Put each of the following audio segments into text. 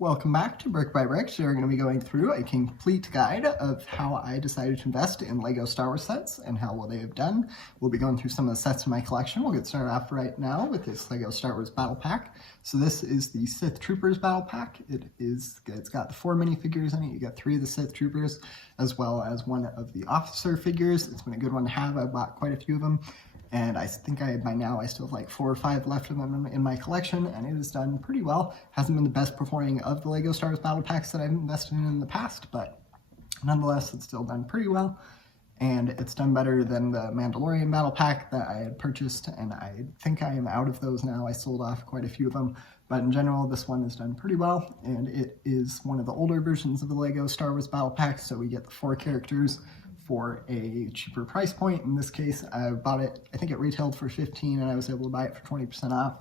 Welcome back to Brick by Brick. Today we're going to be going through a complete guide of how I decided to invest in LEGO Star Wars sets and how well they have done. We'll be going through some of the sets in my collection. We'll get started off right now with this LEGO Star Wars Battle Pack. So this is the Sith Troopers Battle Pack. It's got the 4 minifigures in it. You get 3 of the Sith Troopers as well as 1 of the officer figures. It's been a good one to have. I bought quite a few of them. And I think by now I still have like 4 or 5 left of them in my collection, and it has done pretty well. Hasn't been the best performing of the LEGO Star Wars Battle Packs that I've invested in the past, but nonetheless it's still done pretty well. And it's done better than the Mandalorian Battle Pack that I had purchased, and I think I am out of those now. I sold off quite a few of them, but in general this one has done pretty well, and it is one of the older versions of the LEGO Star Wars Battle Pack, so we get the 4 characters for a cheaper price point. In this case, I bought it, I think it retailed for $15 and I was able to buy it for 20% off.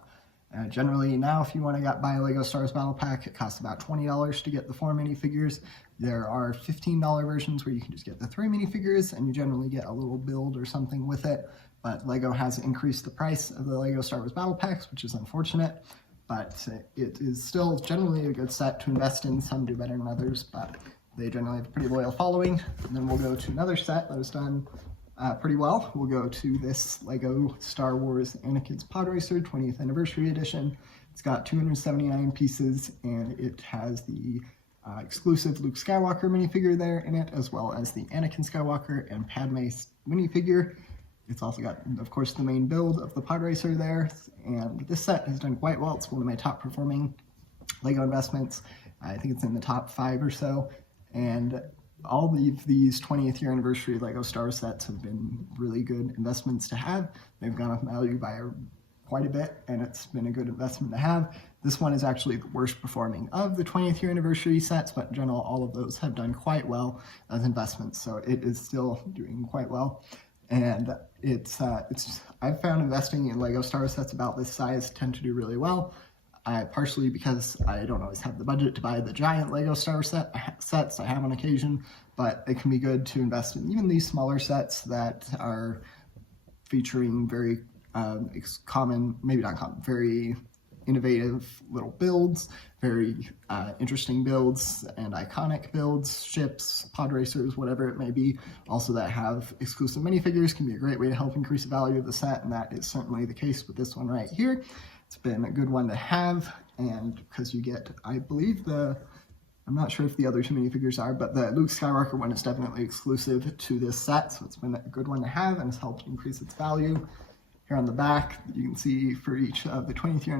Generally now, if you want to buy a LEGO Star Wars Battle Pack, it costs about $20 to get the 4 minifigures. There are $15 versions where you can just get the 3 minifigures and you generally get a little build or something with it. But LEGO has increased the price of the LEGO Star Wars Battle Packs, which is unfortunate. But it is still generally a good set to invest in. Some do better than others, but they generally have a pretty loyal following. And then we'll go to another set that was done pretty well. We'll go to this LEGO Star Wars Anakin Pod Racer 20th Anniversary Edition. It's got 279 pieces, and it has the exclusive Luke Skywalker minifigure there in it, as well as the Anakin Skywalker and Padme minifigure. It's also got, of course, the main build of the Pod Racer there, and this set has done quite well. It's one of my top performing LEGO investments. I think it's in the top 5 or so. And all of these 20th year anniversary LEGO Star Wars sets have been really good investments to have. They've gone up in value by quite a bit, and it's been a good investment to have. This one is actually the worst performing of the 20th year anniversary sets, but in general, all of those have done quite well as investments, so it is still doing quite well. And I've found investing in LEGO Star Wars sets about this size tend to do really well. Partially because I don't always have the budget to buy the giant LEGO Star Wars sets I have on occasion, but it can be good to invest in even these smaller sets that are featuring very very innovative little builds, very interesting builds and iconic builds, ships, pod racers, whatever it may be. Also that have exclusive minifigures can be a great way to help increase the value of the set, and that is certainly the case with this one right here. It's been a good one to have, and because you get, I believe I'm not sure if the other 2 minifigures are, but the Luke Skywalker one is definitely exclusive to this set, so it's been a good one to have and has helped increase its value. Here on the back, you can see for each of the 20th year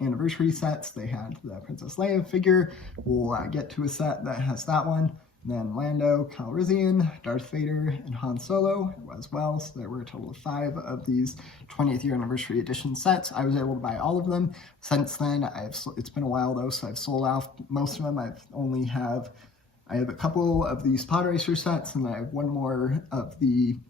anniversary sets, they had the Princess Leia figure. We'll get to a set that has that one. Then Lando, Calrissian, Darth Vader, and Han Solo as well. So there were a total of 5 of these 20th year anniversary edition sets. I was able to buy all of them. Since then, it's been a while though, so I've sold off most of them. I have a couple of these Pod Racer sets, and I have 1 more of the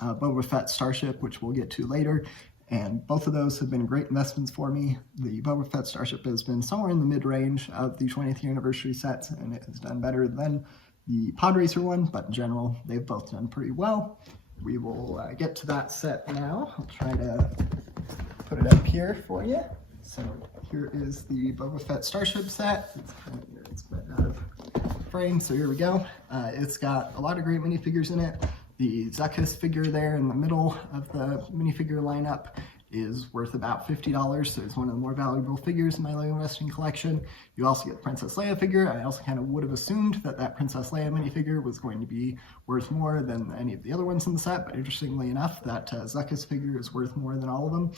Boba Fett Starship, which we'll get to later. And both of those have been great investments for me. The Boba Fett Starship has been somewhere in the mid-range of the 20th year anniversary sets, and it has done better than the Pod Racer one, but in general, they've both done pretty well. We will get to that set now. I'll try to put it up here for you. So here is the Boba Fett Starship set. It's been out of frame, so here we go. It's got a lot of great minifigures in it. The Zuckuss figure there in the middle of the minifigure lineup is worth about $50, so it's one of the more valuable figures in my LEGO investing collection. You also get the Princess Leia figure. I also kind of would have assumed that Princess Leia minifigure was going to be worth more than any of the other ones in the set, but interestingly enough, that Zuckuss figure is worth more than all of them.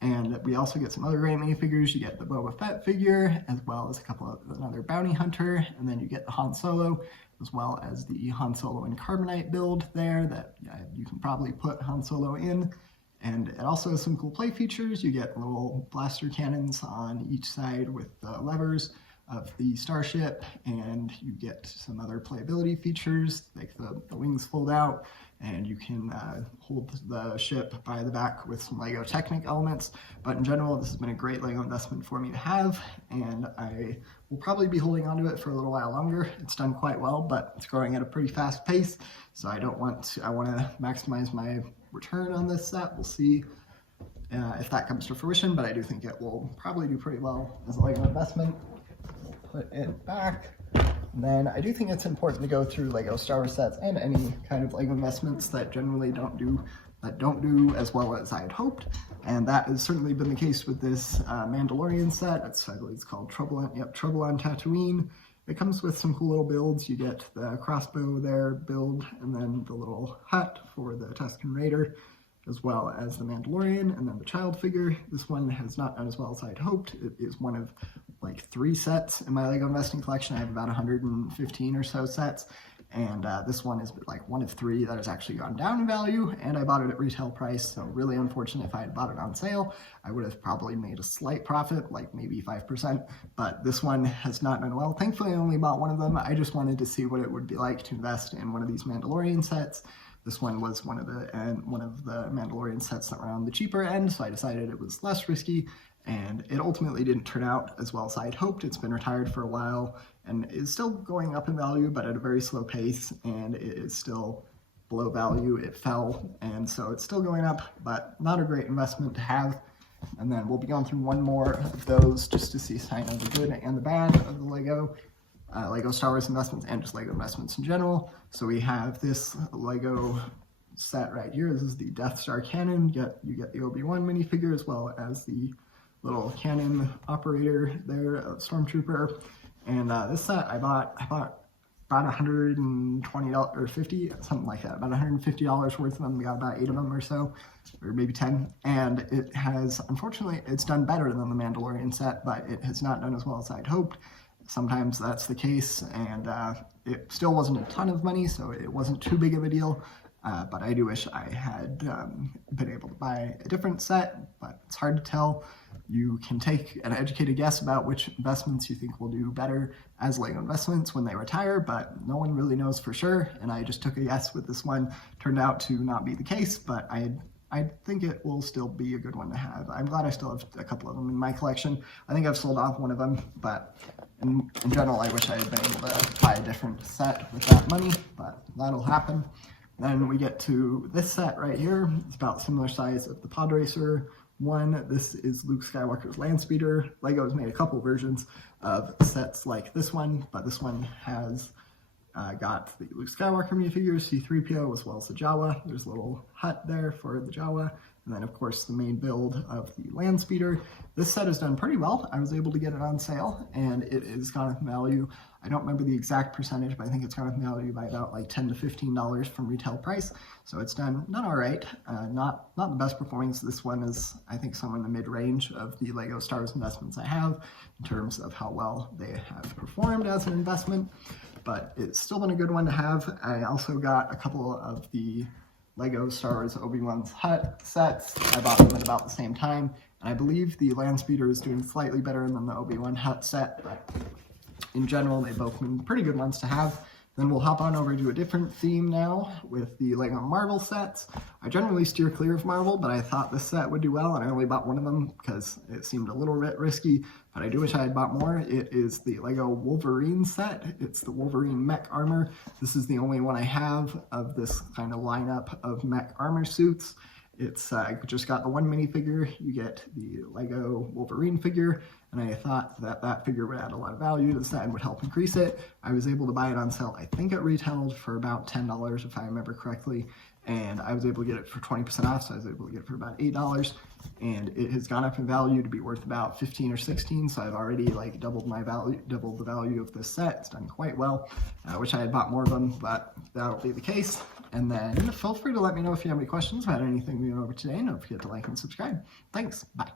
And we also get some other great minifigures. You get the Boba Fett figure, as well as another bounty hunter, and then you get the Han Solo, as well as the Han Solo and Carbonite build there that you can probably put Han Solo in. And it also has some cool play features. You get little blaster cannons on each side with the levers of the Starship, and you get some other playability features, like the wings fold out, and you can hold the ship by the back with some LEGO Technic elements. But in general, this has been a great LEGO investment for me to have, and I will probably be holding on to it for a little while longer. It's done quite well, but it's growing at a pretty fast pace, so I want to maximize my return on this set. We'll see if that comes to fruition, but I do think it will probably do pretty well as a LEGO investment. put it back. And then I do think it's important to go through Lego Star Wars sets and any kind of Lego investments that generally don't do as well as I had hoped, and that has certainly been the case with this Mandalorian set. I believe it's called Trouble on Tatooine. It comes with some cool little builds. You get the crossbow there build, and then the little hut for the Tusken Raider, as well as the Mandalorian, and then the child figure. This one has not done as well as I'd hoped. It is one of like 3 sets in my Lego investing collection. I have about 115 or so sets, and this one is like one of 3 that has actually gone down in value, and I bought it at retail price, so really unfortunate. If I had bought it on sale, I would have probably made a slight profit, like maybe 5%, but this one has not done well. Thankfully, I only bought one of them. I just wanted to see what it would be like to invest in one of these Mandalorian sets. This one was one of the Mandalorian sets that were on the cheaper end, so I decided it was less risky, and it ultimately didn't turn out as well as I had hoped. It's been retired for a while and is still going up in value, but at a very slow pace, and it is still below value. It fell, and so it's still going up, but not a great investment to have. And then we'll be going through one more of those just to see kind of the good and the bad of the Lego Star Wars investments and just Lego investments in general. So we have this Lego set right here. This is the Death Star cannon. You get the Obi-Wan minifigure as well as the little cannon operator there, Stormtrooper. And this set I bought about $120 or 50, something like that, about $150 worth of them. We got about 8 of them or so, or maybe 10. And it has, unfortunately, it's done better than the Mandalorian set, but it has not done as well as I'd hoped. Sometimes that's the case, and it still wasn't a ton of money, so it wasn't too big of a deal. But I do wish I had been able to buy a different set, but it's hard to tell. You can take an educated guess about which investments you think will do better as Lego investments when they retire, but no one really knows for sure, and I just took a guess with this one. Turned out to not be the case, but I think it will still be a good one to have. I'm glad I still have a couple of them in my collection. I think I've sold off one of them, but in general, I wish I had been able to buy a different set with that money, but that'll happen. Then we get to this set right here. It's about similar size of the Pod Racer one. This is Luke Skywalker's Landspeeder. Lego has made a couple versions of sets like this one, but this one has got the Luke Skywalker minifigures, C-3PO, as well as the Jawa. There's a little hut there for the Jawa. And then, of course, the main build of the Landspeeder. This set has done pretty well. I was able to get it on sale, and it is gone up in value. I don't remember the exact percentage, but I think it's gone up in value by about like $10 to $15 from retail price. So it's done all right. Not the best performance. This one is, I think, somewhere in the mid-range of the Lego Star Wars investments I have in terms of how well they have performed as an investment. But it's still been a good one to have. I also got a couple of the Lego Star Wars Obi-Wan's Hut sets. I bought them at about the same time, and I believe the Landspeeder is doing slightly better than the Obi-Wan Hut set, but in general, they've both been pretty good ones to have. Then we'll hop on over to a different theme now with the Lego Marvel sets. I generally steer clear of Marvel, but I thought this set would do well, and I only bought one of them because it seemed a little bit risky, but I do wish I had bought more. It is the Lego Wolverine set. It's the Wolverine mech armor. This is the only one I have of this kind of lineup of mech armor suits. It's just got the one minifigure. You get the Lego Wolverine figure, and I thought that that figure would add a lot of value to the set and would help increase it. I was able to buy it on sale. I think it retailed for about $10 if I remember correctly, and I was able to get it for 20% off, so I was able to get it for about $8, and it has gone up in value to be worth about 15 or 16, so I've already like doubled the value of this set. It's done quite well. I wish I had bought more of them, but that'll be the case. And then feel free to let me know if you have any questions about anything we went over today, and don't forget to like and subscribe. Thanks, bye.